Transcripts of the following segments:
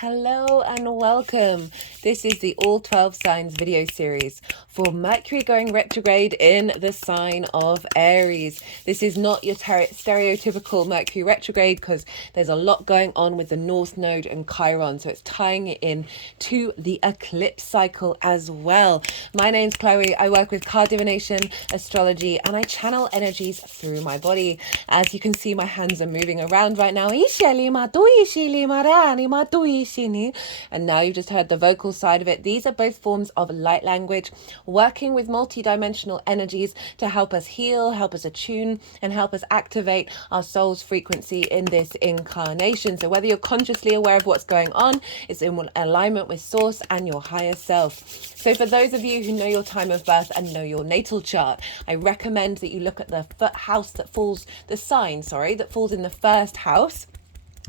Hello and welcome. This is the All 12 Signs video series for Mercury going retrograde in the sign of Aries. This is not your stereotypical Mercury retrograde because there's a lot going on with the North Node and Chiron, so it's tying it in to the eclipse cycle as well. My name's Chloe. I work with card divination, astrology, and I channel energies through my body. As you can see, my hands are moving around right now. And now you've just heard the vocal side of it. These are both forms of light language, working with multi-dimensional energies to help us heal, help us attune, and help us activate our soul's frequency in this incarnation. So whether you're consciously aware of what's going on, it's in alignment with source and your higher self. So for those of you who know your time of birth and know your natal chart, I recommend that you look at the house that falls, the sign, that falls in the first house.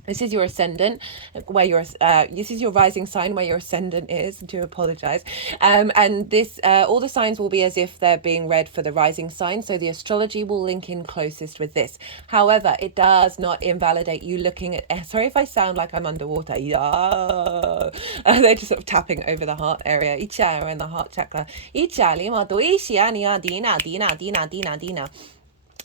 This is your ascendant, where your this is your rising sign, where your ascendant is. I do apologize. And this, all the signs will be as if they're being read for the rising sign. So the astrology will link in closest with this. However, it does not invalidate you looking at. Sorry if I sound like I'm underwater. Yeah, they're just sort of tapping over the heart area. Icha and the heart chakra. Icha lima doisha nia dina.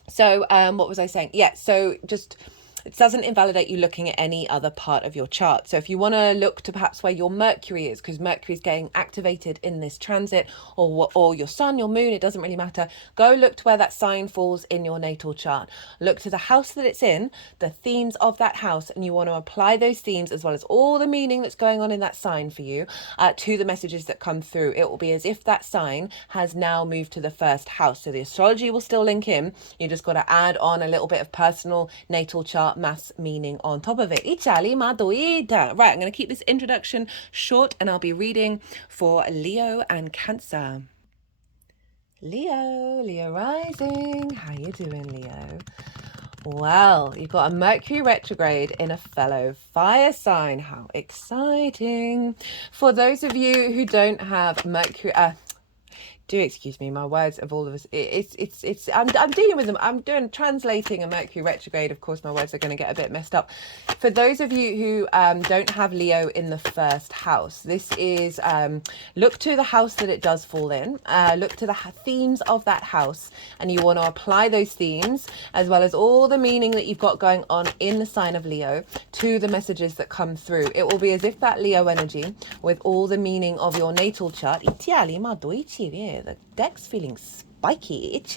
So what was I saying? Yeah. So just. It doesn't invalidate you looking at any other part of your chart. So if you want to look to perhaps where your Mercury is, because Mercury is getting activated in this transit, or your sun, your moon, it doesn't really matter. Go look to where that sign falls in your natal chart. Look to the house that it's in, the themes of that house, and you want to apply those themes as well as all the meaning that's going on in that sign for you to the messages that come through. It will be as if that sign has now moved to the first house. So the astrology will still link in. You just got to add on a little bit of personal natal chart mass meaning on top of it. Right, I'm going to keep this introduction short and I'll be reading for Leo and Cancer. Leo rising. How you doing, Leo? Well, you've got a Mercury retrograde in a fellow fire sign. How exciting. For those of you who don't have Mercury, do excuse me, my words of all of us. I'm dealing with them. I'm translating a Mercury retrograde. Of course, my words are going to get a bit messed up. For those of you who don't have Leo in the first house, this is look to the house that it does fall in. Look to the themes of that house, and you want to apply those themes as well as all the meaning that you've got going on in the sign of Leo to the messages that come through. It will be as if that Leo energy, with all the meaning of your natal chart. The deck's feeling spiky. It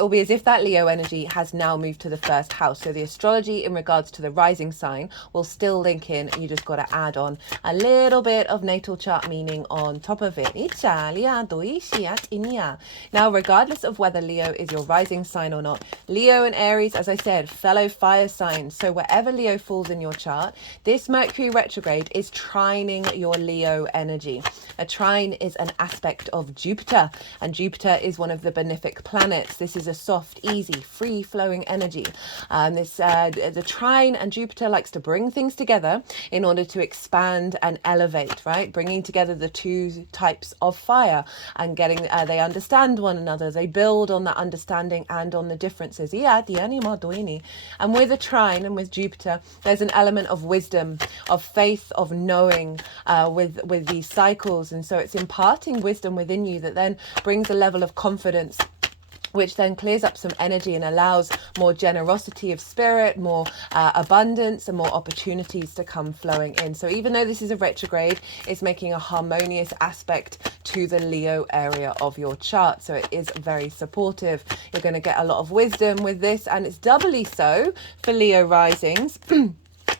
will be as if that Leo energy has now moved to the first house. So the astrology in regards to the rising sign will still link in. You just got to add on a little bit of natal chart meaning on top of it. Now, regardless of whether Leo is your rising sign or not, Leo and Aries, as I said, fellow fire signs. So wherever Leo falls in your chart, this Mercury retrograde is trining your Leo energy. A trine is an aspect of Jupiter, and Jupiter is one of the benefic planets. This is a soft, easy, free-flowing energy. The trine and Jupiter likes to bring things together in order to expand and elevate, right? Bringing together the two types of fire and getting, they understand one another. They build on that understanding and on the differences. And with a trine and with Jupiter, there's an element of wisdom, of faith, of knowing with these cycles. And so it's imparting wisdom within you that then brings a level of confidence, which then clears up some energy and allows more generosity of spirit, more abundance, and more opportunities to come flowing in. So even though this is a retrograde, it's making a harmonious aspect to the Leo area of your chart. So it is very supportive. You're going to get a lot of wisdom with this, and it's doubly so for Leo risings.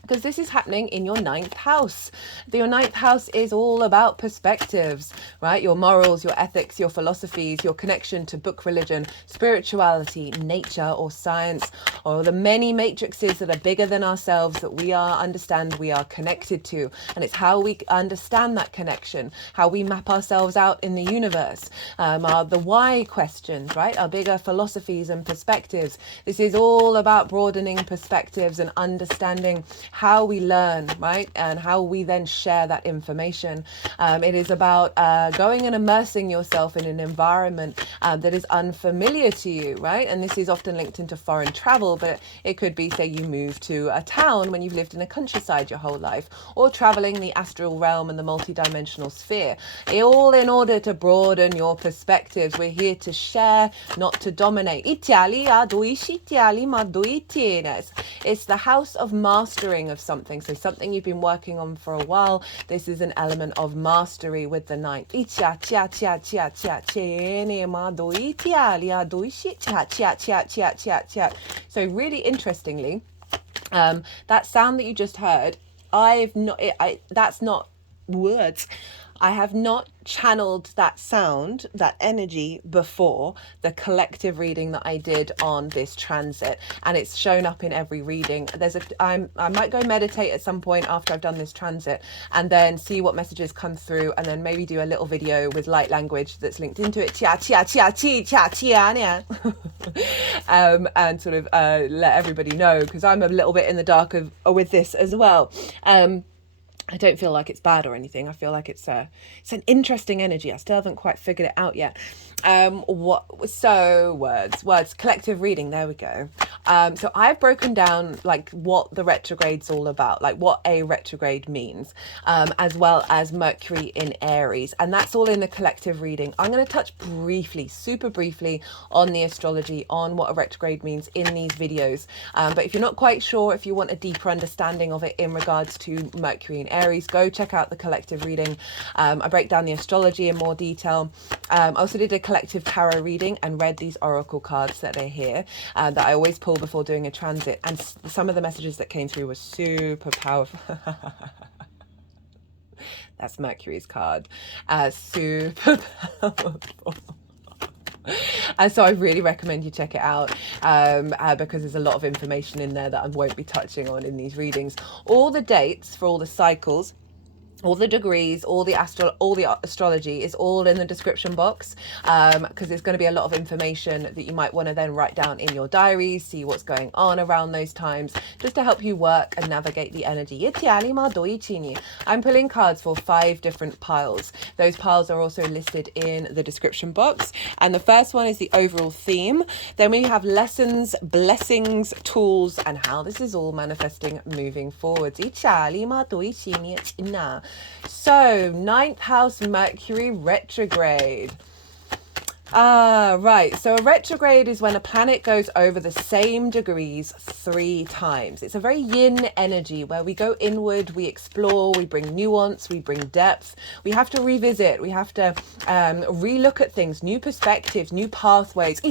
Because this is happening in your 9th house. Your 9th house is all about perspectives, right? Your morals, your ethics, your philosophies, your connection to book religion, spirituality, nature, or science, or the many matrices that are bigger than ourselves that we understand we are connected to. And it's how we understand that connection, how we map ourselves out in the universe, the why questions, right? Our bigger philosophies and perspectives. This is all about broadening perspectives and understanding how we learn, right? And how we then share that information. It is about going and immersing yourself in an environment that is unfamiliar to you, right? And this is often linked into foreign travel, but it could be, say, you move to a town when you've lived in a countryside your whole life, or traveling the astral realm and the multidimensional sphere, all in order to broaden your perspectives. We're here to share, not to dominate. It's the house of mastering of something. So something you've been working on for a while. This is an element of mastery with the ninth. So really interestingly, that sound that you just heard, that's not words. I have not channeled that sound, that energy before the collective reading that I did on this transit, and it's shown up in every reading. I might go meditate at some point after I've done this transit and then see what messages come through, and then maybe do a little video with light language that's linked into it, and sort of let everybody know, because I'm a little bit in the dark with this as well. I don't feel like it's bad or anything. I feel like it's an interesting energy. I still haven't quite figured it out yet. Words, collective reading. There we go. So I've broken down like what the retrograde's all about, like what a retrograde means, as well as Mercury in Aries, and that's all in the collective reading. I'm going to touch briefly, super briefly, on the astrology, on what a retrograde means in these videos. But if you're not quite sure, if you want a deeper understanding of it in regards to Mercury in Aries, go check out the collective reading. I break down the astrology in more detail. I also did a collective tarot reading and read these oracle cards that are here, that I always pull before doing a transit, and some of the messages that came through were super powerful. That's Mercury's card. Super powerful. And so I really recommend you check it out, because there's a lot of information in there that I won't be touching on in these readings. All the dates for all the cycles, all the degrees, all the astrology is all in the description box, because there's going to be a lot of information that you might want to then write down in your diaries, see what's going on around those times, just to help you work and navigate the energy. I'm pulling cards for 5 different piles. Those piles are also listed in the description box. And the first one is the overall theme. Then we have lessons, blessings, tools, and how this is all manifesting moving forwards. So, 9th house Mercury retrograde. Right. So a retrograde is when a planet goes over the same degrees 3 times. It's a very yin energy where we go inward, we explore, we bring nuance, we bring depth. We have to revisit, we have to relook at things, new perspectives, new pathways.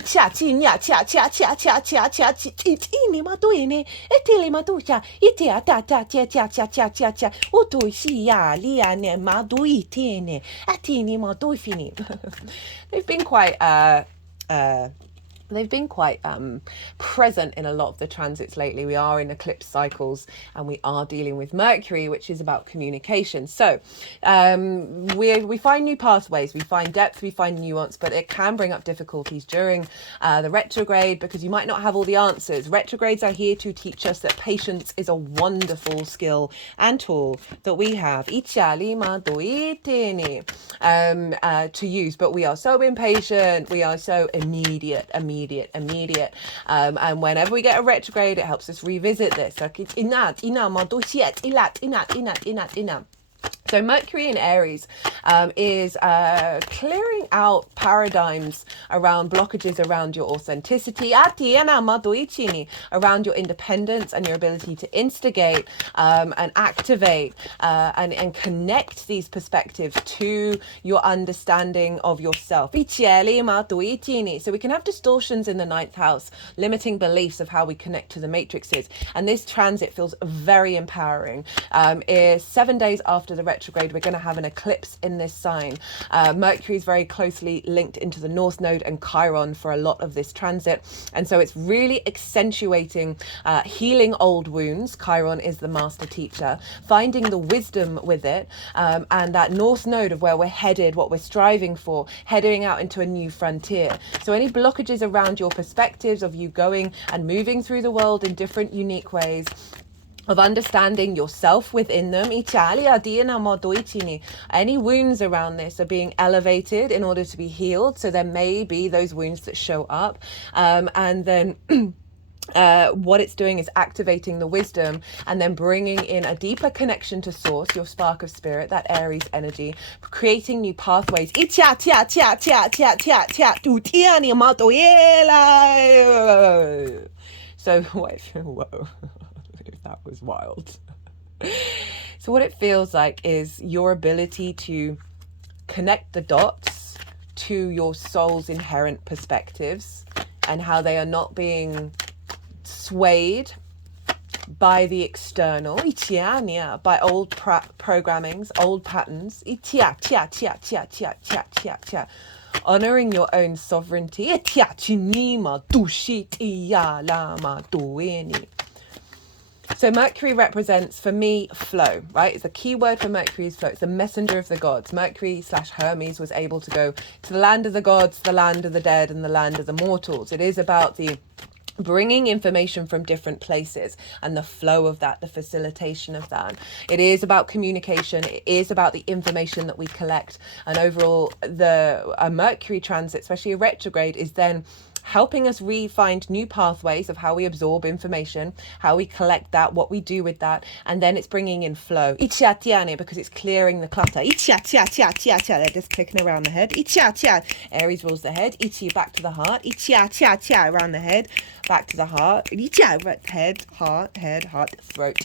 They've been quite present in a lot of the transits lately. We are in eclipse cycles, and we are dealing with Mercury, which is about communication. So we find new pathways, we find depth, we find nuance, but it can bring up difficulties during the retrograde, because you might not have all the answers. Retrogrades are here to teach us that patience is a wonderful skill and tool that we have to use, but we are so impatient, we are so immediate. And whenever we get a retrograde, it helps us revisit this. So Mercury in Aries is clearing out paradigms around blockages around your authenticity, around your independence and your ability to instigate and activate and connect these perspectives to your understanding of yourself. So we can have distortions in the 9th house, limiting beliefs of how we connect to the matrices. And this transit feels very empowering. 7 days after the retrograde, we're going to have an eclipse in this sign. Mercury is very closely linked into the North Node and Chiron for a lot of this transit, and so it's really accentuating healing old wounds. Chiron is the master teacher, finding the wisdom with it, and that North Node of where we're headed, what we're striving for, heading out into a new frontier. So any blockages around your perspectives of you going and moving through the world in different unique ways, of understanding yourself within them. Any wounds around this are being elevated in order to be healed. So there may be those wounds that show up. And then what it's doing is activating the wisdom and then bringing in a deeper connection to source, your spark of spirit, that Aries energy, creating new pathways. So wait, whoa, that was wild. So what it feels like is your ability to connect the dots to your soul's inherent perspectives and how they are not being swayed by the external, by old programmings, old patterns, honoring your own sovereignty. So Mercury represents, for me, flow, right? It's the key word for Mercury is flow. It's the messenger of the gods. Mercury / Hermes was able to go to the land of the gods, the land of the dead, and the land of the mortals. It is about the bringing information from different places and the flow of that, the facilitation of that. It is about communication. It is about the information that we collect. And overall, a Mercury transit, especially a retrograde, is then helping us find new pathways of how we absorb information, how we collect that, what we do with that, and then it's bringing in flow. Because it's clearing the clutter. They're just clicking around the head. Aries rules the head. Back to the heart. Around the head, back to the heart. Head, heart, throat.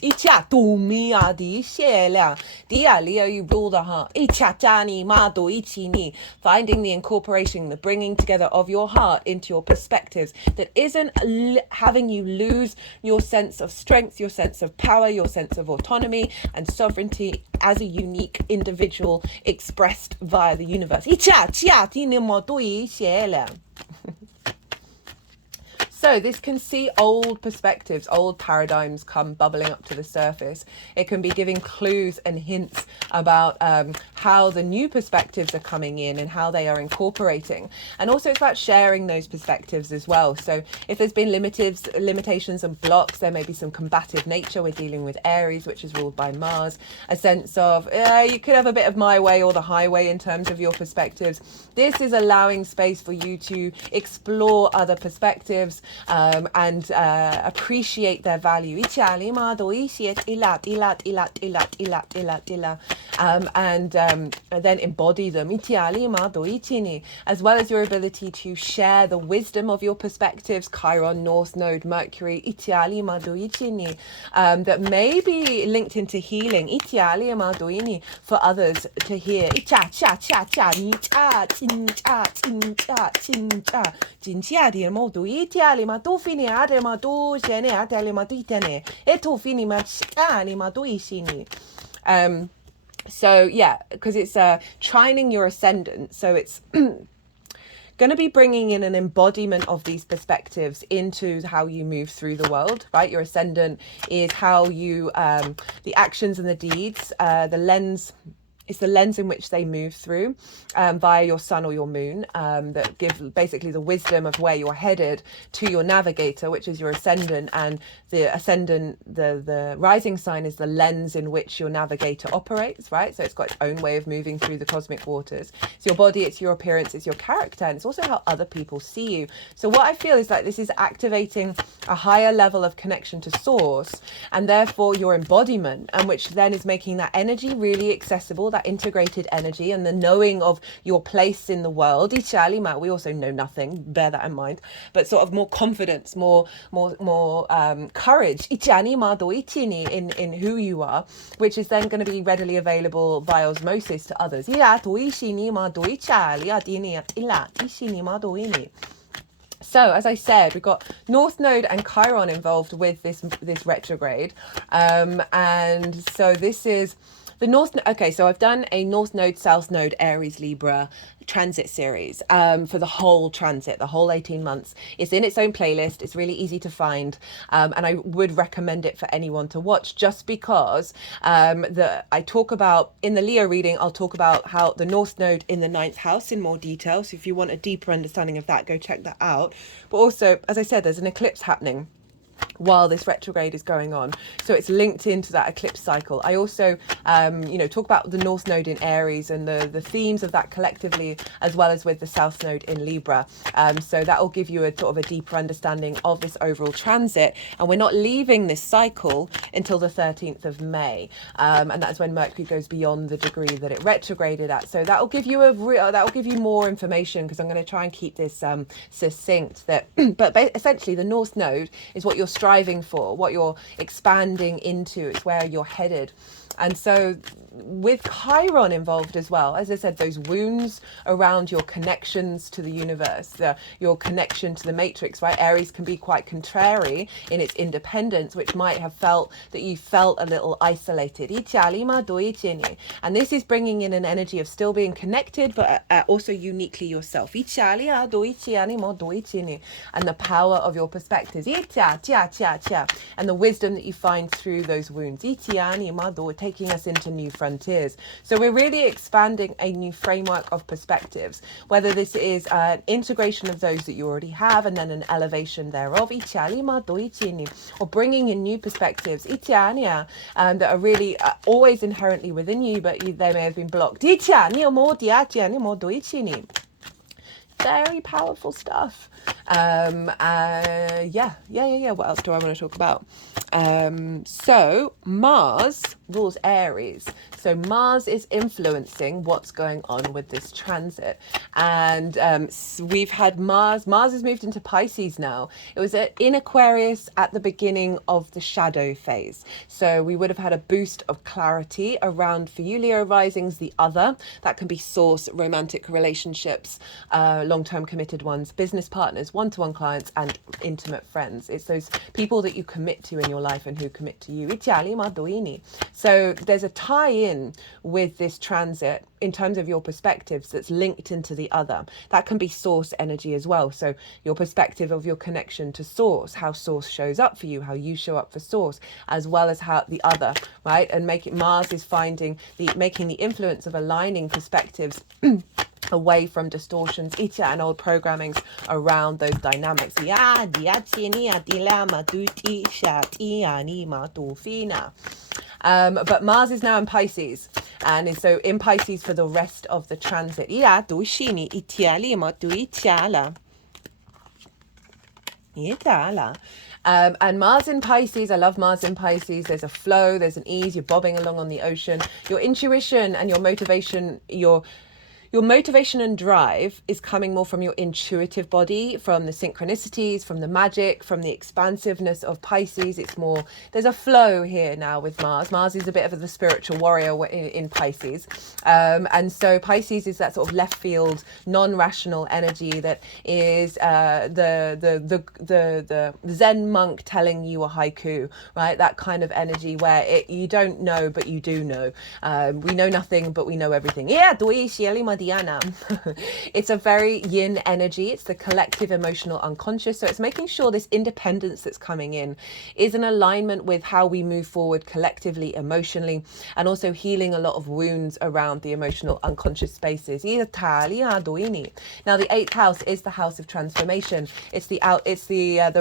Leo, you rule the heart. Finding the incorporation, the bringing together of your heart into your perspectives that isn't having you lose your sense of strength, your sense of power, your sense of autonomy and sovereignty as a unique individual expressed via the universe. So this can see old perspectives, old paradigms come bubbling up to the surface. It can be giving clues and hints about how the new perspectives are coming in and how they are incorporating. And also it's about sharing those perspectives as well. So if there's been limitations and blocks, there may be some combative nature. We're dealing with Aries, which is ruled by Mars. A sense of, you could have a bit of my way or the highway in terms of your perspectives. This is allowing space for you to explore other perspectives, and appreciate their value. And then embody them, as well as your ability to share the wisdom of your perspectives, Chiron, North Node, Mercury, that may be linked into healing, for others to hear. So yeah, because it's trining your ascendant, so it's going to be bringing in an embodiment of these perspectives into how you move through the world, right? Your ascendant is how you, the actions and the deeds, the lens. It's the lens in which they move through via your sun or your moon, that give basically the wisdom of where you're headed to your navigator, which is your ascendant. And the ascendant, the rising sign is the lens in which your navigator operates, right? So it's got its own way of moving through the cosmic waters. It's your body, it's your appearance, it's your character, and it's also how other people see you. So what I feel is like this is activating a higher level of connection to source, and therefore your embodiment, and which then is making that energy really accessible, that integrated energy and the knowing of your place in the world. We also know nothing, bear that in mind, but sort of more confidence, more courage in who you are, which is then going to be readily available by osmosis to others. So, as I said, we've got North Node and Chiron involved with this retrograde, and so this is the North. Okay, so I've done a North Node, South Node, Aries, Libra transit series for the whole transit, the whole 18 months. It's in its own playlist. It's really easy to find, and I would recommend it for anyone to watch, just because I talk about in the Leo reading, I'll talk about how the North Node in the 9th house in more detail. So if you want a deeper understanding of that, go check that out. But also, as I said, there's an eclipse happening while this retrograde is going on. So it's linked into that eclipse cycle. I also, talk about the North Node in Aries and the themes of that collectively, as well as with the South Node in Libra. So that will give you a sort of a deeper understanding of this overall transit. And we're not leaving this cycle until the 13th of May. And that's when Mercury goes beyond the degree that it retrograded at. So that will give you more information, because I'm going to try and keep this succinct. But essentially, the North Node is what you're striving for, what you're expanding into. It's where you're headed. And so with Chiron involved as well, as I said, those wounds around your connections to the universe, your connection to the matrix, right? Aries can be quite contrary in its independence, which might have felt that you felt a little isolated. And this is bringing in an energy of still being connected, but also uniquely yourself. And the power of your perspectives. And the wisdom that you find through those wounds. Taking us into new frontiers. So we're really expanding a new framework of perspectives, whether this is an integration of those that you already have and then an elevation thereof, or bringing in new perspectives that are really always inherently within you, but they may have been blocked. Very powerful stuff. What else do I want to talk about? So Mars rules Aries. So Mars is influencing what's going on with this transit. And we've had Mars has moved into Pisces now. It was in Aquarius at the beginning of the shadow phase. So we would have had a boost of clarity around, for you Leo risings, the other. That can be source, romantic relationships, long-term committed ones, business partners, one-to-one clients, and intimate friends. It's those people that you commit to in your life and who commit to you. So there's a tie-in with this transit in terms of your perspectives that's linked into the other. That can be source energy as well. So your perspective of your connection to source, how source shows up for you, how you show up for source, as well as how the other, right? And Mars is making the influence of aligning perspectives away from distortions, and old programmings around those dynamics. But Mars is now in Pisces, and is so in Pisces for the rest of the transit. And Mars in Pisces, I love Mars in Pisces. There's a flow, there's an ease, you're bobbing along on the ocean. Your intuition and your motivation, your motivation and drive is coming more from your intuitive body, from the synchronicities, from the magic, from the expansiveness of Pisces. It's more, there's a flow here now with Mars. Mars is a bit of the spiritual warrior in Pisces. And so Pisces is that sort of left field, non-rational energy that is the Zen monk telling you a haiku, right? That kind of energy where you don't know, but you do know. We know nothing, but we know everything. It's a very yin energy. It's the collective emotional unconscious. So it's making sure this independence that's coming in is in alignment with how we move forward collectively, emotionally, and also healing a lot of wounds around the emotional unconscious spaces. Now, the 8th house is the house of transformation. It's the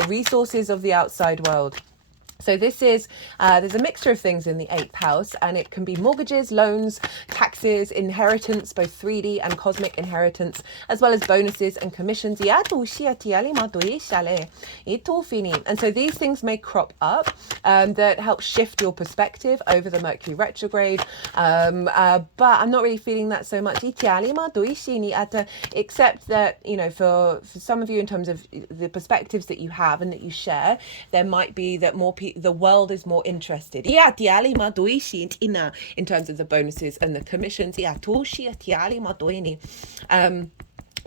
resources of the outside world. So this is, there's a mixture of things in the 8th house, and it can be mortgages, loans, taxes, inheritance, both 3D and cosmic inheritance, as well as bonuses and commissions. And so these things may crop up that help shift your perspective over the Mercury retrograde. But I'm not really feeling that so much. Except that, for some of you, in terms of the perspectives that you have and that you share, there might be that more people, the world is more interested in terms of the bonuses and the commissions.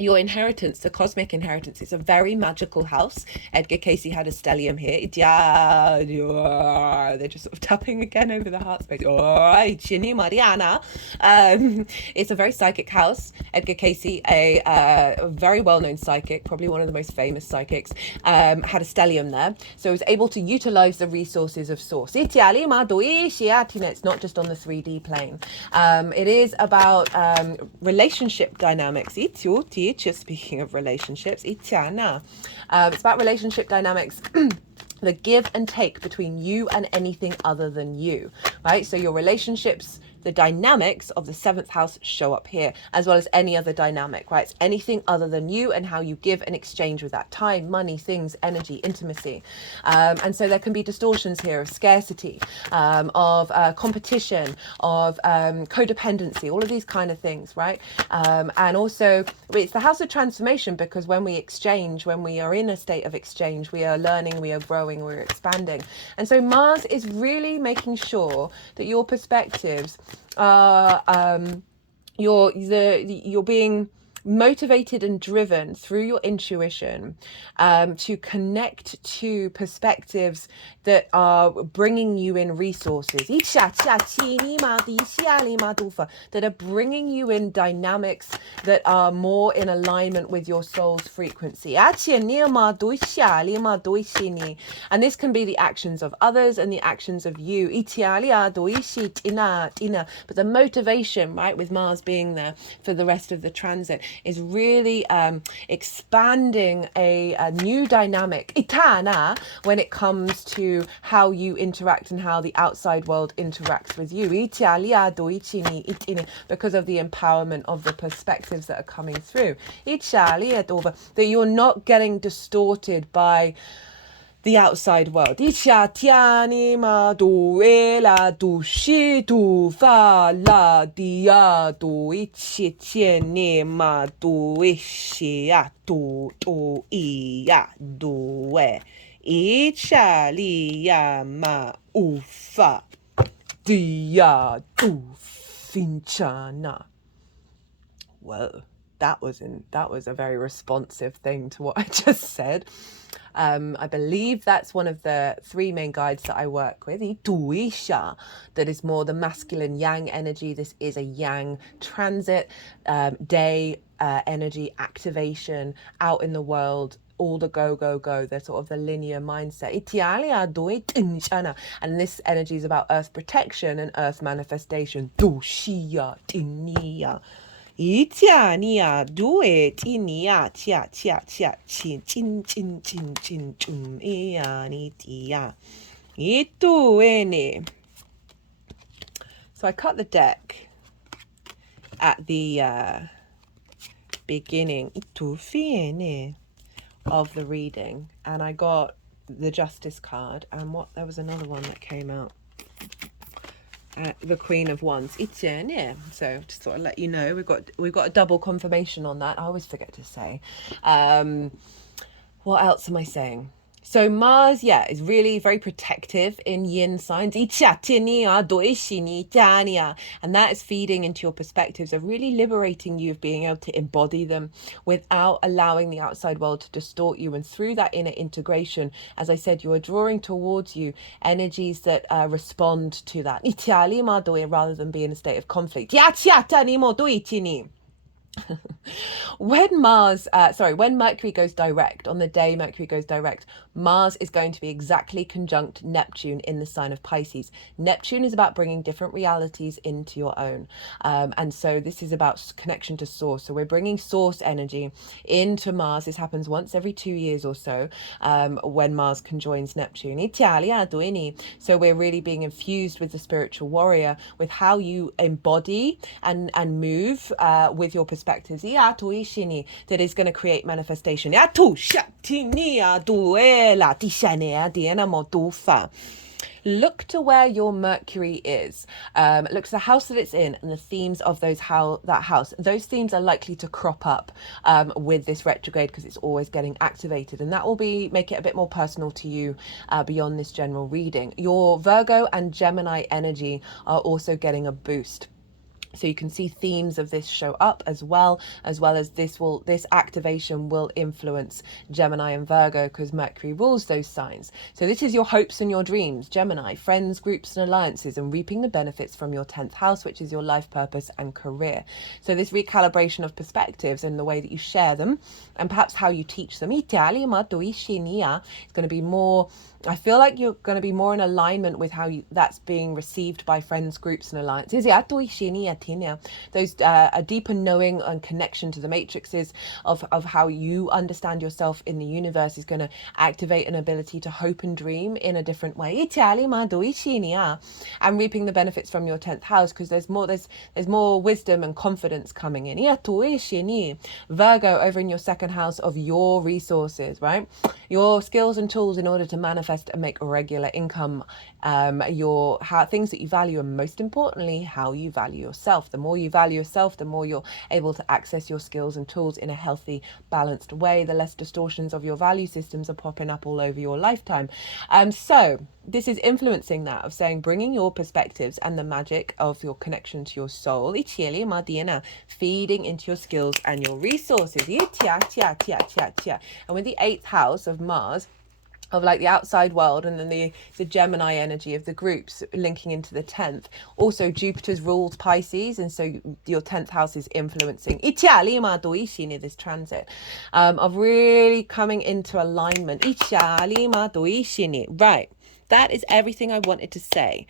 Your inheritance, the cosmic inheritance, is a very magical house. Edgar Casey had a stellium here. They're just sort of tapping again over the heart space. It's a very psychic house. Edgar Casey, a very well-known psychic, probably one of the most famous psychics, had a stellium there. So he was able to utilize the resources of source. It's not just on the 3D plane. It is about relationship dynamics. Speaking of relationships, it's about relationship dynamics the give and take between you and anything other than you, right? So your relationships, the dynamics of the seventh house show up here, as well as any other dynamic, right? It's anything other than you and how you give and exchange with that: time, money, things, energy, intimacy. And so there can be distortions here of scarcity, of competition, of codependency, all of these kind of things, right? And also it's the house of transformation, because when we exchange, when we are in a state of exchange, we are learning, we are growing, we're expanding. And so Mars is really making sure that your perspectives are you're being motivated and driven through your intuition to connect to perspectives that are bringing you in resources, that are bringing you in dynamics that are more in alignment with your soul's frequency. And this can be the actions of others and the actions of you. But the motivation, right, with Mars being there for the rest of the transit, is really expanding a new dynamic itana when it comes to how you interact and how the outside world interacts with you, because of the empowerment of the perspectives that are coming through, that you're not getting distorted by the outside world. Whoa, that was a very responsive thing to what I just said. I believe that's one of the three main guides that I work with, that is more the masculine yang energy. This is a yang transit, day energy activation out in the world, all the go, go, go. They're sort of the linear mindset. And this energy is about earth protection and earth manifestation. Itiania due tinia tia tia tia chin chin chin chin chin chum ianitia ituene. So I cut the deck at the beginning of the reading, and I got the Justice card, and there was another one that came out. The Queen of Wands. So just thought I'd let you know we've got a double confirmation on that. I always forget to say. What else am I saying? So Mars, is really very protective in yin signs. And that is feeding into your perspectives of really liberating you, of being able to embody them without allowing the outside world to distort you. And through that inner integration, as I said, you are drawing towards you energies that respond to that, rather than be in a state of conflict. When Mercury goes direct, on the day Mercury goes direct, Mars is going to be exactly conjunct Neptune in the sign of Pisces. Neptune is about bringing different realities into your own. And so this is about connection to source. So we're bringing source energy into Mars. This happens once every 2 years or so, when Mars conjoins Neptune. So we're really being infused with the spiritual warrior, with how you embody and move with your perspectives. That is going to create manifestation. Look to where your Mercury is. Look to the house that it's in and the themes of that house. Those themes are likely to crop up with this retrograde, because it's always getting activated, and that will make it a bit more personal to you beyond this general reading. Your Virgo and Gemini energy are also getting a boost. So you can see themes of this show up as well as this activation will influence Gemini and Virgo, because Mercury rules those signs. So this is your hopes and your dreams, Gemini, friends, groups and alliances, and reaping the benefits from your 10th house, which is your life purpose and career. So this recalibration of perspectives and the way that you share them, and perhaps how you teach them, it's going to be more I feel like you're going to be more in alignment with how that's being received by friends, groups, and alliances. Those a deeper knowing and connection to the matrices of how you understand yourself in the universe is going to activate an ability to hope and dream in a different way. And reaping the benefits from your 10th house, because there's more wisdom and confidence coming in. Virgo over in your second house of your resources, right? Your skills and tools in order to manifest and make regular income, things that you value, and most importantly, how you value yourself. The more you value yourself, the more you're able to access your skills and tools in a healthy, balanced way. The less distortions of your value systems are popping up all over your lifetime. So this is influencing that, of saying, bringing your perspectives and the magic of your connection to your soul, feeding into your skills and your resources. And with the 8th house of Mars, of like the outside world, and then the Gemini energy of the groups linking into the 10th. Also, Jupiter's ruled Pisces, and so your 10th house is influencing this transit of really coming into alignment. Right, that is everything I wanted to say.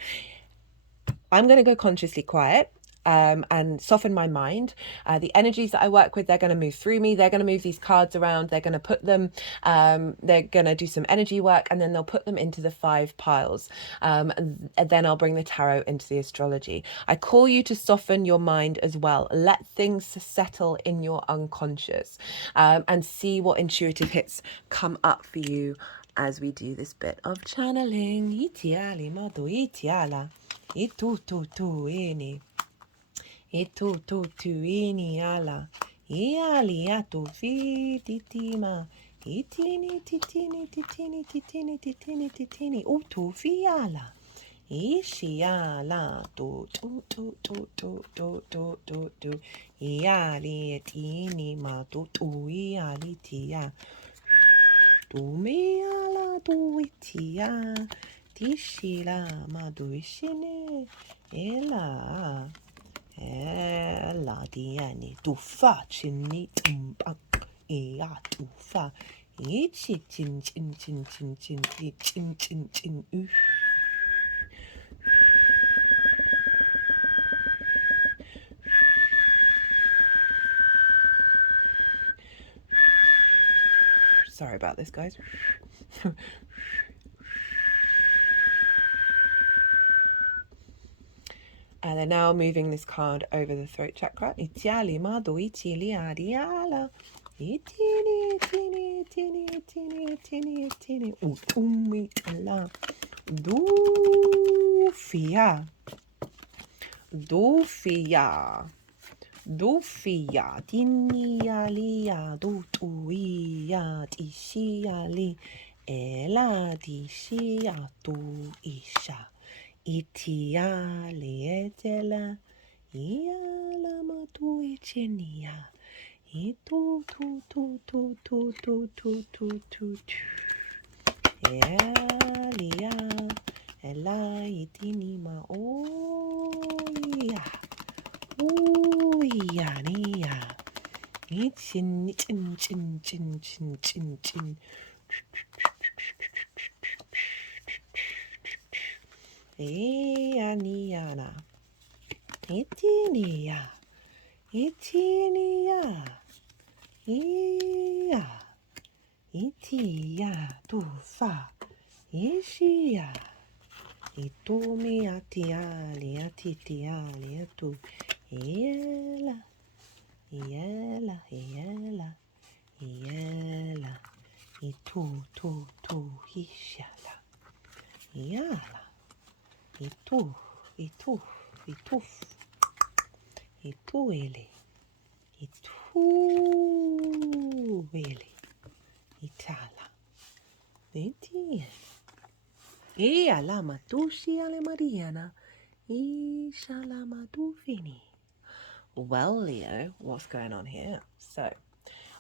I'm going to go consciously quiet. And soften my mind. The energies that I work with, they're going to move through me. They're going to move these cards around. They're going to put them, they're going to do some energy work, and then they'll put them into the 5 piles. And then I'll bring the tarot into the astrology. I call you to soften your mind as well. Let things settle in your unconscious, and see what intuitive hits come up for you as we do this bit of channeling. Ini ala, ialiatu fi titima, titini, utu fiala, ishiala, iali etini ma iali tia, miala itia, tishila ma ishine, ela. La diani tu fa chini tumba ea tu fa chin chin chin chin chin chin chin chin chin. Sorry about this, guys. And they're now moving this card over the throat chakra. Itiali mado itili adiala. Itini tini tini tini tini tini. Utumitala. Dufia. Dinialia. Dutuia. Tishiali. Ela dishia tu isha. Itiali etela, iala matu ichenia, itu tu, elia, ela itinima oia, nia, chin. Aniana, itinia, itia, tufa, ishia, itumi atitiali, tu, iela, itu, hishala, iala. Itu ele, itala, ala matushi ale mariana, ishala matufini. Well, Leo, what's going on here? So,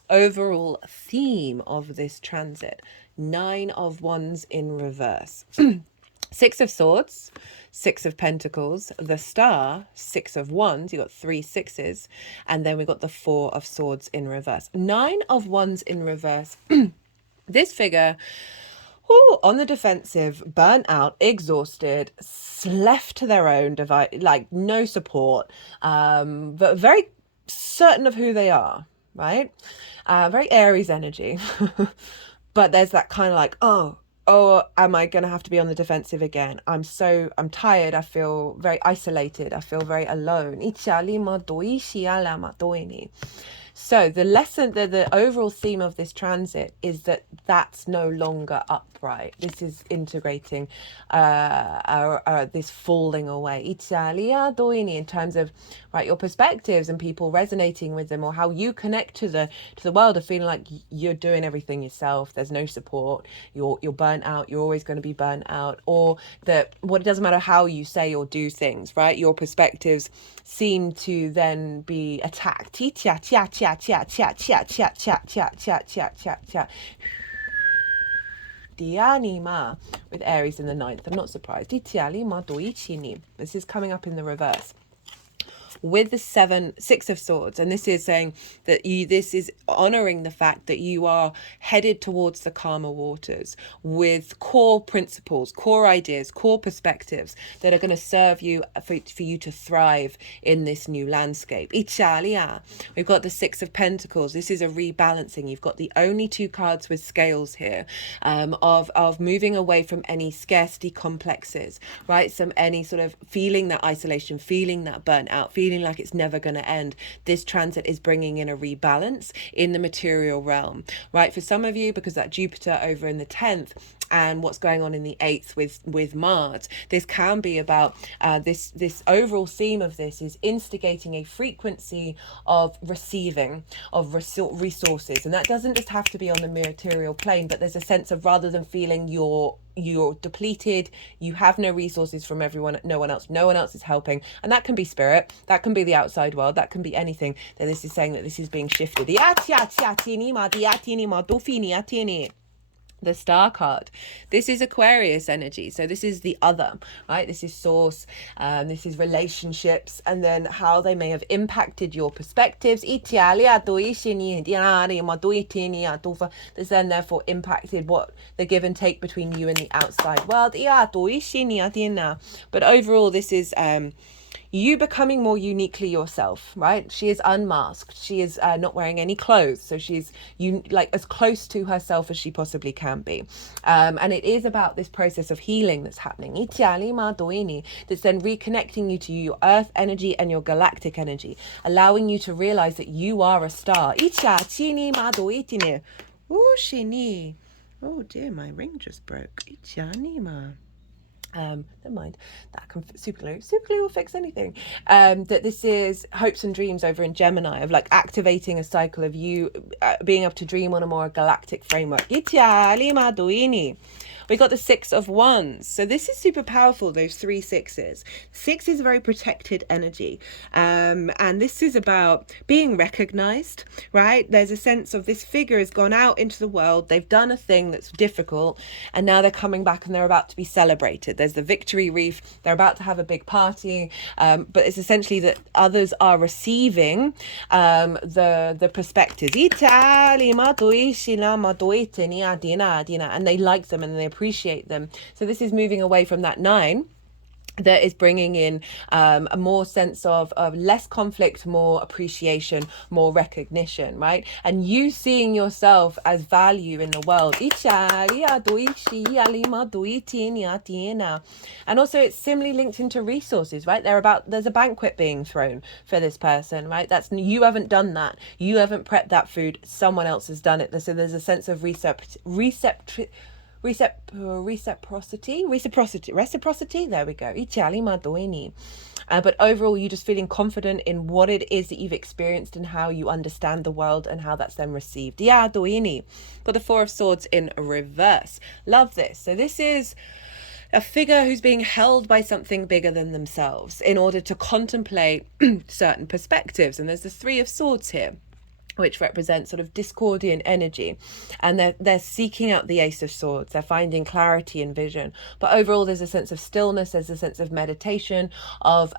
overall theme of this transit, 9 of Wands in reverse. 6 of Swords, 6 of Pentacles, the Star, 6 of Wands, you got 3 sixes, and then we got the 4 of Swords in reverse. 9 of Wands in reverse. This figure Ooh, on the defensive, burnt out, exhausted, left to their own device, like no support, but very certain of who they are, right? Very Aries energy. But there's that kind of like, oh, am I going to have to be on the defensive again? I'm tired. I feel very isolated. I feel very alone. So the lesson, the overall theme of this transit is that that's no longer upright. This is integrating this falling away. In terms of, right, your perspectives and people resonating with them, or how you connect to the world of feeling like you're doing everything yourself. There's no support. You're burnt out. You're always going to be burnt out. Or that it doesn't matter how you say or do things, right? Your perspectives seem to then be attacked. Dianima with Aries in the ninth. I'm not surprised. This is coming up in the reverse with the six of swords, and this is saying that this is honoring the fact that you are headed towards the calmer waters with core principles, core ideas, core perspectives that are going to serve you for you to thrive in this new landscape. Italia, we've got the Six of Pentacles. This is a rebalancing. You've got the only two cards with scales here, of moving away from any scarcity complexes, right? Any sort of feeling that isolation, feeling that burnt out, feeling like it's never going to end. This transit is bringing in a rebalance in the material realm, right? For some of you, because that Jupiter over in the 10th and what's going on in the 8th with Mars, this can be about this overall theme of this is instigating a frequency of receiving of resources, and that doesn't just have to be on the material plane, but there's a sense of, rather than feeling you're depleted, you have no resources from no one else is helping, and that can be spirit, that can be the outside world, that can be anything, that this is saying that this is being shifted. The Star card, this is Aquarius energy, so this is the other, right? This is source, this is relationships, and then how they may have impacted your perspectives. This then therefore impacted what the give and take between you and the outside world. But overall, this is you becoming more uniquely yourself, right? She is unmasked. She is not wearing any clothes. So she's like as close to herself as she possibly can be. And it is about this process of healing that's happening. That's then reconnecting you to your earth energy and your galactic energy, allowing you to realize that you are a star. Oh dear, my ring just broke. Never mind, that can super glue will fix anything. That this is hopes and dreams over in Gemini, of like activating a cycle of you being able to dream on a more galactic framework. We got the Six of Wands. So this is super powerful, those 3 sixes. 6 is a very protected energy. And this is about being recognized, right? There's a sense of this figure has gone out into the world. They've done a thing that's difficult, and now they're coming back and they're about to be celebrated. There's the victory wreath. They're about to have a big party. But it's essentially that others are receiving the perspectives. And they like them and they appreciate them. So this is moving away from that 9 that is bringing in a more sense of less conflict, more appreciation, more recognition, right? And you seeing yourself as value in the world. And also it's similarly linked into resources, right? There's a banquet being thrown for this person, right? You haven't done that. You haven't prepped that food. Someone else has done it. So there's a sense of reciprocity, there we go. But overall, you're just feeling confident in what it is that you've experienced and how you understand the world and how that's then received. Got the Four of Swords in reverse. Love this. So this is a figure who's being held by something bigger than themselves in order to contemplate certain perspectives. And there's the Three of Swords here. which represents sort of discordian energy, and they're seeking out the Ace of Swords. They're finding clarity and vision, but overall there's a sense of stillness, there's a sense of meditation, of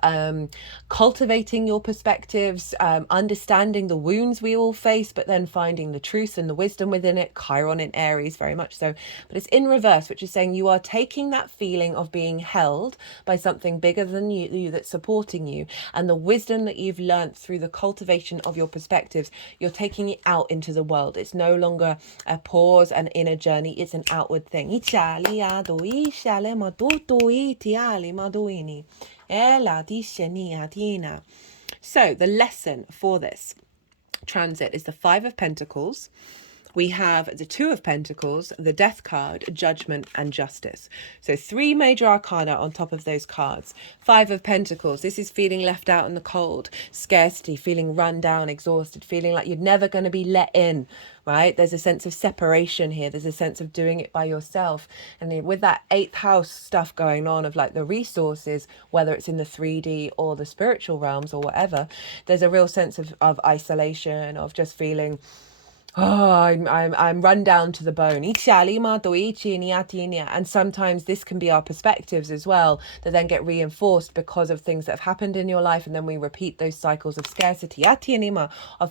cultivating your perspectives, understanding the wounds we all face, but then finding the truth and the wisdom within it. Chiron in Aries, very much so, but it's in reverse, which is saying you are taking that feeling of being held by something bigger than you that's supporting you, and the wisdom that you've learned through the cultivation of your perspectives, you're taking it out into the world. It's no longer a pause, an inner journey, it's an outward thing. So the lesson for this transit is the Five of Pentacles. We have the Two of Pentacles, the Death card, Judgment, and Justice. So 3 major arcana on top of those cards. Five of Pentacles, this is feeling left out in the cold, scarcity, feeling run down, exhausted, feeling like you're never going to be let in, right? There's a sense of separation here. There's a sense of doing it by yourself. And with that 8th house stuff going on of like the resources, whether it's in the 3D or the spiritual realms or whatever, there's a real sense of isolation, of just feeling, oh, I'm run down to the bone. And sometimes this can be our perspectives as well, that then get reinforced because of things that have happened in your life, and then we repeat those cycles of scarcity, of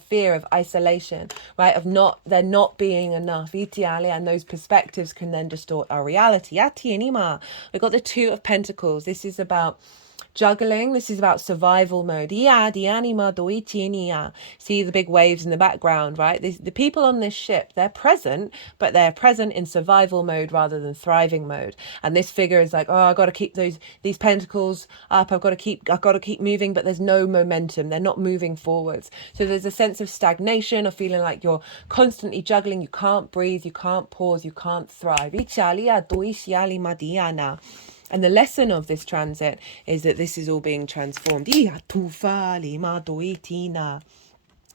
fear, of isolation, right? Of there not being enough. And those perspectives can then distort our reality. We've got the Two of Pentacles. This is about juggling. This is about survival mode. See the big waves in the background, right? The people on this ship, they're present, but they're present in survival mode rather than thriving mode. And this figure is like, oh, I've got to keep these pentacles up. I've got to keep moving, but there's no momentum. They're not moving forwards. So there's a sense of stagnation, of feeling like you're constantly juggling. You can't breathe, you can't pause, you can't thrive. And the lesson of this transit is that this is all being transformed.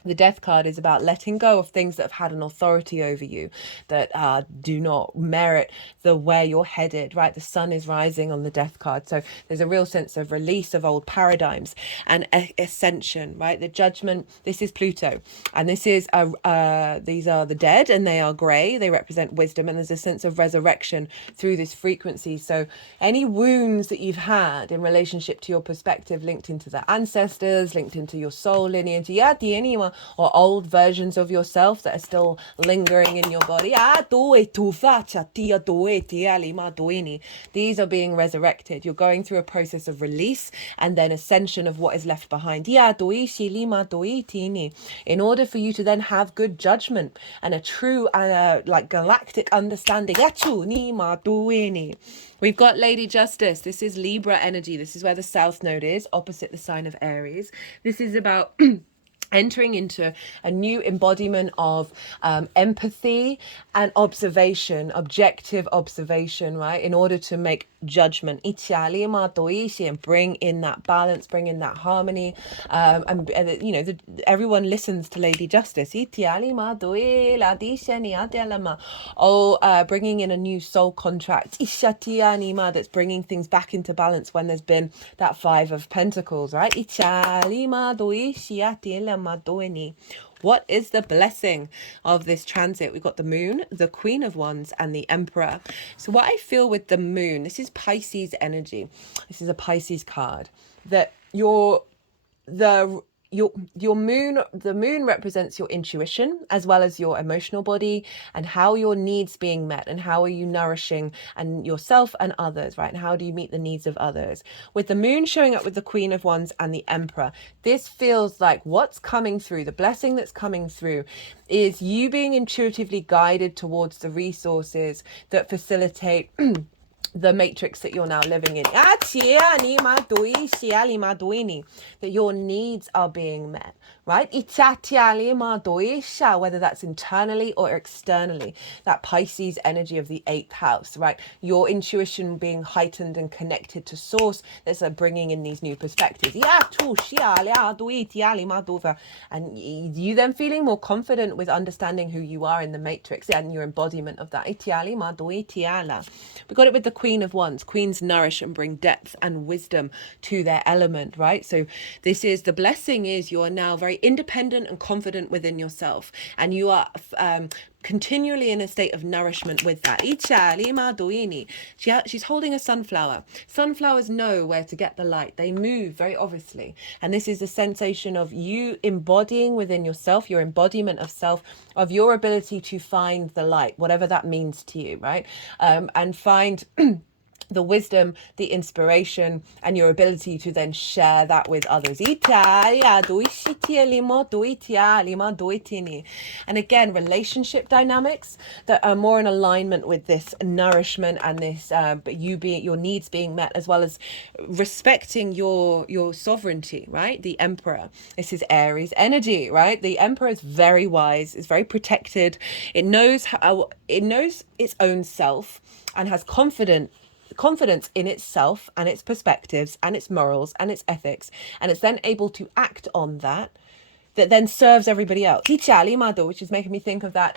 The Death card is about letting go of things that have had an authority over you, that do not merit where you're headed, right? The sun is rising on the Death card. So there's a real sense of release of old paradigms and ascension, right? The Judgment, this is Pluto. And this is, these are the dead, and they are grey. They represent wisdom. And there's a sense of resurrection through this frequency. So any wounds that you've had in relationship to your perspective, linked into the ancestors, linked into your soul lineage, or old versions of yourself that are still lingering in your body, these are being resurrected. You're going through a process of release and then ascension of what is left behind, in order for you to then have good judgment and a true like galactic understanding. We've got Lady Justice. This is Libra energy. This is where the South Node is, opposite the sign of Aries. This is about entering into a new embodiment of empathy and observation, objective observation, right? In order to make judgment, and bring in that balance, bring in that harmony, and you know, everyone listens to Lady Justice. Bringing in a new soul contract, that's bringing things back into balance when there's been that Five of Pentacles, right? What is the blessing of this transit? We've got the Moon, the Queen of Wands, and the Emperor. So what I feel with the Moon, this is Pisces energy. This is a Pisces card. That the moon represents your intuition as well as your emotional body, and how your needs being met, and how are you nourishing and yourself and others, right? And how do you meet the needs of others? With the moon showing up with the Queen of Wands and the Emperor, this feels like what's coming through, the blessing that's coming through is you being intuitively guided towards the resources that facilitate the matrix that you're now living in. That your needs are being met, right? Whether that's internally or externally. That Pisces energy of the 8th house, right? Your intuition being heightened and connected to source. That's bringing in these new perspectives. And you then feeling more confident with understanding who you are in the matrix and your embodiment of that. We got it with the Queen of Wands. Queens nourish and bring depth and wisdom to their element, right? So this is, the blessing is you are now very very independent and confident within yourself, and you are continually in a state of nourishment with that. She's holding a sunflower. Sunflowers know where to get the light. They move very obviously. And this is a sensation of you embodying within yourself, your embodiment of self, of your ability to find the light, whatever that means to you, right? And find the wisdom, the inspiration, and your ability to then share that with others. And again, relationship dynamics that are more in alignment with this nourishment and this, but you being, your needs being met, as well as respecting your sovereignty, right? The Emperor. This is Aries energy, right? The Emperor is very wise, is very protected. It knows its own self and has confidence in itself and its perspectives and its morals and its ethics, and it's then able to act on that then serves everybody else, which is making me think of that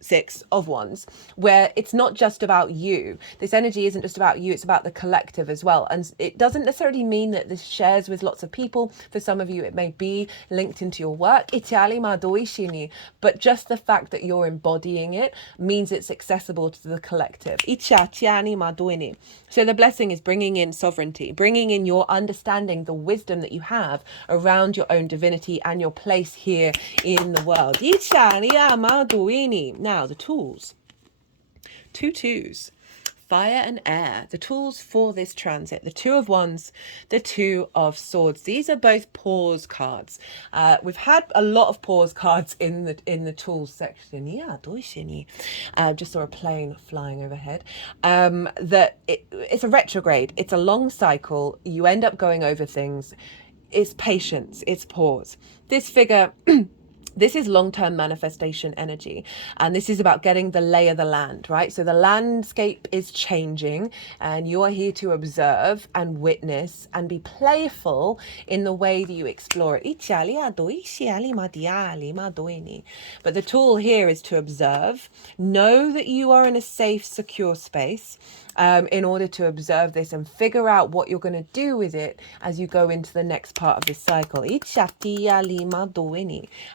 6 of Wands, where it's not just about you. This energy isn't just about you, it's about the collective as well. And it doesn't necessarily mean that this shares with lots of people. For some of you it may be linked into your work, but just the fact that you're embodying it means it's accessible to the collective. So the blessing is bringing in sovereignty, bringing in your understanding, the wisdom that you have around your own divinity and your place here in the world. Now the tools, 2 twos, fire and air, the tools for this transit, the 2 of Wands, the 2 of Swords. These are both pause cards. We've had a lot of pause cards in the tools section. Just saw a plane flying overhead. It's a retrograde. It's a long cycle. You end up going over things. It's patience. It's pause. This figure. This is long-term manifestation energy, and this is about getting the lay of the land, right? So the landscape is changing, and you are here to observe and witness and be playful in the way that you explore it. But the tool here is to observe, know that you are in a safe, secure space, in order to observe this and figure out what you're going to do with it as you go into the next part of this cycle. And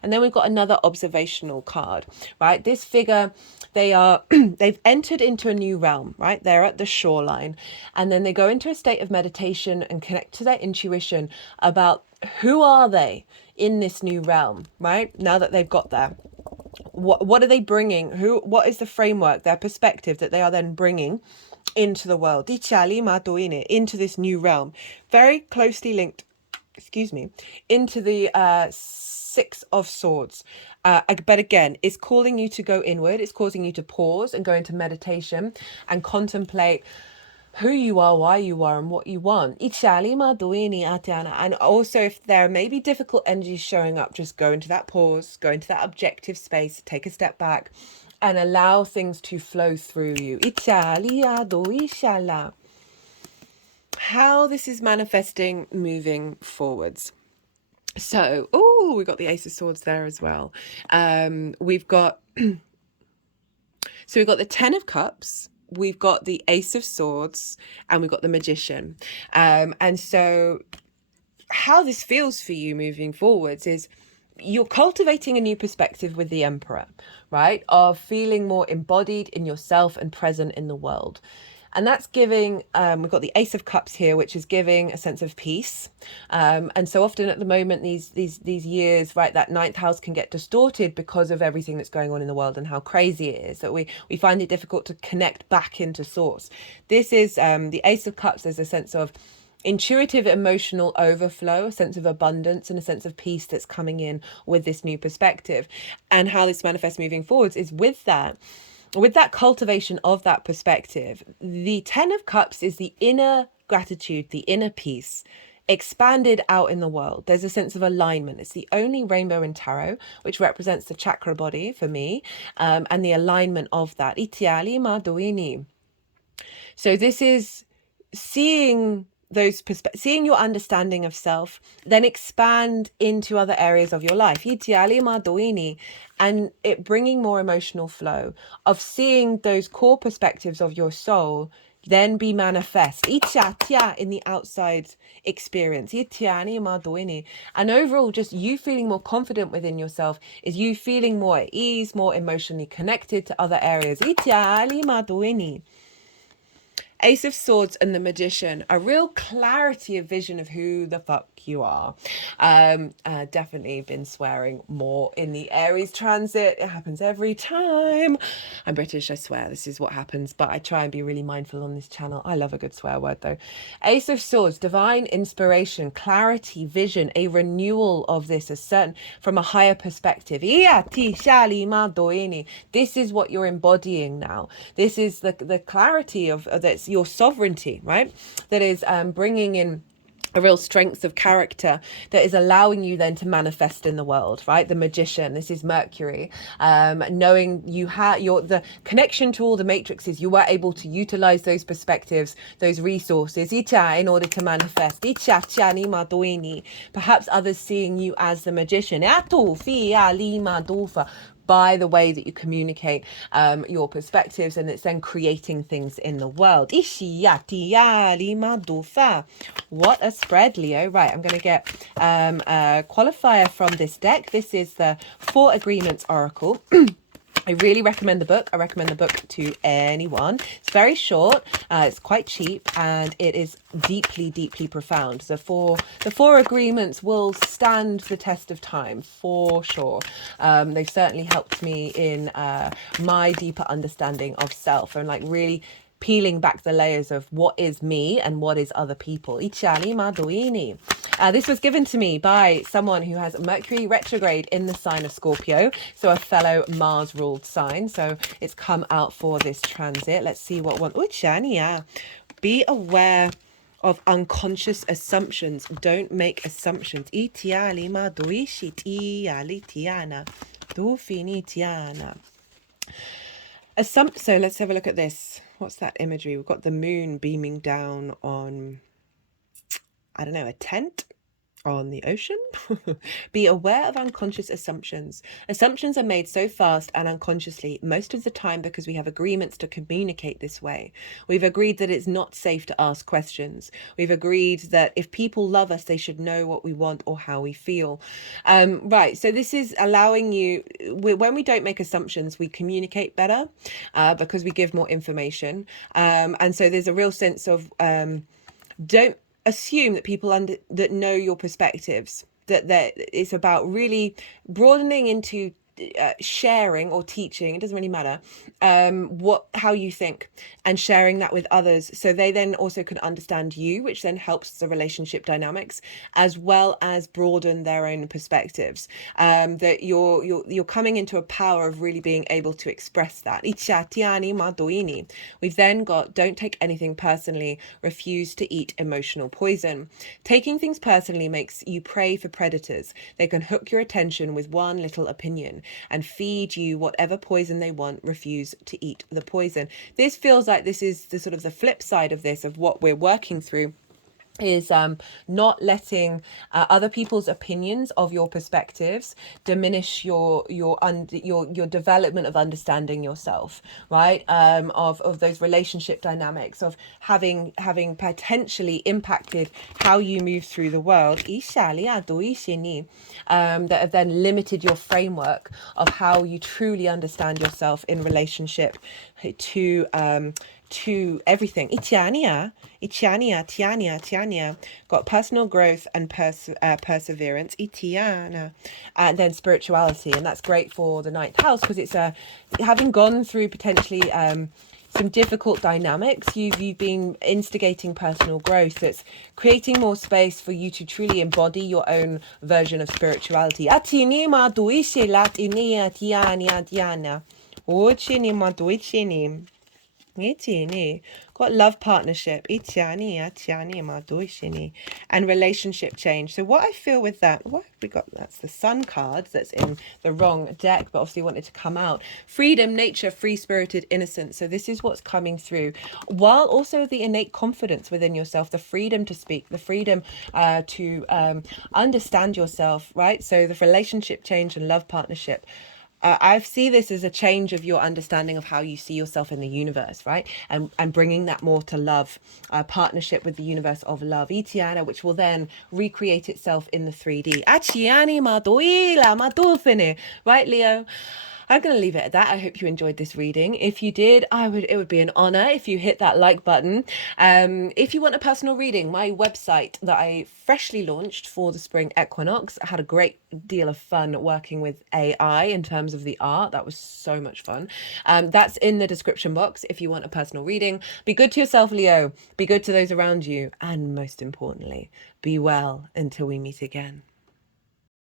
then we've got another observational card, right? This figure, they've entered into a new realm, right? They're at the shoreline, and then they go into a state of meditation and connect to their intuition about who are they in this new realm, right? Now that they've got there. What are they bringing? What is the framework, their perspective that they are then bringing into the world, into this new realm, very closely linked, into the 6 of Swords. But again, it's calling you to go inward. It's causing you to pause and go into meditation and contemplate who you are, why you are, and what you want. And also, if there may be difficult energies showing up, just go into that pause, go into that objective space, take a step back, and allow things to flow through you. How this is manifesting moving forwards. So, we've got the Ace of Swords there as well. We've got the 10 of Cups, we've got the Ace of Swords, and we've got the Magician. And so how this feels for you moving forwards is you're cultivating a new perspective with the Emperor, right? Of feeling more embodied in yourself and present in the world. And that's giving, we've got the Ace of Cups here, which is giving a sense of peace. And so often at the moment, these years, right, that 9th house can get distorted because of everything that's going on in the world and how crazy it is, that we find it difficult to connect back into source. This is the Ace of Cups. There's a sense of intuitive emotional overflow, a sense of abundance and a sense of peace that's coming in with this new perspective. And how this manifests moving forwards is with that cultivation of that perspective. The 10 of Cups is the inner gratitude, the inner peace expanded out in the world. There's a sense of alignment. It's the only rainbow in tarot, which represents the chakra body for me, and the alignment of that. So this is seeing seeing your understanding of self, then expand into other areas of your life. And it bringing more emotional flow of seeing those core perspectives of your soul then be manifest. Itia tia in the outside experience. And overall, just you feeling more confident within yourself is you feeling more at ease, more emotionally connected to other areas. Ace of Swords and the Magician, a real clarity of vision of who the fuck you are. Definitely been swearing more in the Aries transit. It happens every time. I'm British, I swear. This is what happens, but I try and be really mindful on this channel. I love a good swear word though. Ace of Swords, divine inspiration, clarity, vision, a renewal of this, a certain from a higher perspective. This is what you're embodying now. This is the clarity of that's your sovereignty, right? That is bringing in a real strength of character that is allowing you then to manifest in the world, right? The Magician, this is Mercury, knowing you have the connection to all the matrices, you were able to utilize those perspectives, those resources in order to manifest. Perhaps others seeing you as the Magician by the way that you communicate your perspectives, and it's then creating things in the world. What a spread, Leo. Right, I'm going to get a qualifier from this deck. This is the Four Agreements Oracle. I really recommend the book. I recommend the book to anyone. It's very short, it's quite cheap, and it is deeply, deeply profound. The four agreements will stand the test of time for sure. They've certainly helped me in my deeper understanding of self, and like really peeling back the layers of what is me and what is other people. This was given to me by someone who has Mercury retrograde in the sign of Scorpio, so a fellow Mars ruled sign. So it's come out for this transit. Let's see what one. Be aware of unconscious assumptions. Don't make assumptions. So let's have a look at this. What's that imagery? We've got the moon beaming down on, I don't know, a tent on the ocean. Be aware of unconscious assumptions. Assumptions are made so fast and unconsciously, most of the time because we have agreements to communicate this way. We've agreed that it's not safe to ask questions. We've agreed that if people love us, they should know what we want or how we feel. Right, so this is allowing you, when we don't make assumptions, we communicate better because we give more information. And so there's a real sense of don't assume that people that know your perspectives, that it's about really broadening into sharing or teaching, it doesn't really matter, how you think, and sharing that with others, so they then also can understand you, which then helps the relationship dynamics as well as broaden their own perspectives. That you're coming into a power of really being able to express that. We've then got don't take anything personally, refuse to eat emotional poison. Taking things personally makes you prey for predators. They can hook your attention with one little opinion and feed you whatever poison they want. Refuse to eat the poison. This feels like this is the sort of the flip side of this, of what we're working through, is not letting other people's opinions of your perspectives diminish your development of understanding yourself, right? Of those relationship dynamics, of having potentially impacted how you move through the world, that have then limited your framework of how you truly understand yourself in relationship to everything. Tiania. Got personal growth and perseverance. And then spirituality, and that's great for the ninth house because it's having gone through potentially some difficult dynamics. You've been instigating personal growth that's creating more space for you to truly embody your own version of spirituality. Got love partnership and relationship change. So what I feel with that, what have we got? That's the Sun card that's in the wrong deck, but obviously wanted to come out. Freedom, nature, free-spirited innocence. So this is what's coming through, while also the innate confidence within yourself, the freedom to speak, the freedom to understand yourself, right? So the relationship change and love partnership I see this as a change of your understanding of how you see yourself in the universe, right? And bringing that more to love, partnership with the universe of love, Itiana, which will then recreate itself in the 3D. Aciani madoila madufine, right, Leo? I'm going to leave it at that. I hope you enjoyed this reading. If you did, it would be an honor if you hit that like button. If you want a personal reading, my website that I freshly launched for the spring equinox, I had a great deal of fun working with AI in terms of the art. That was so much fun. That's in the description box if you want a personal reading. Be good to yourself, Leo. Be good to those around you. And most importantly, be well until we meet again.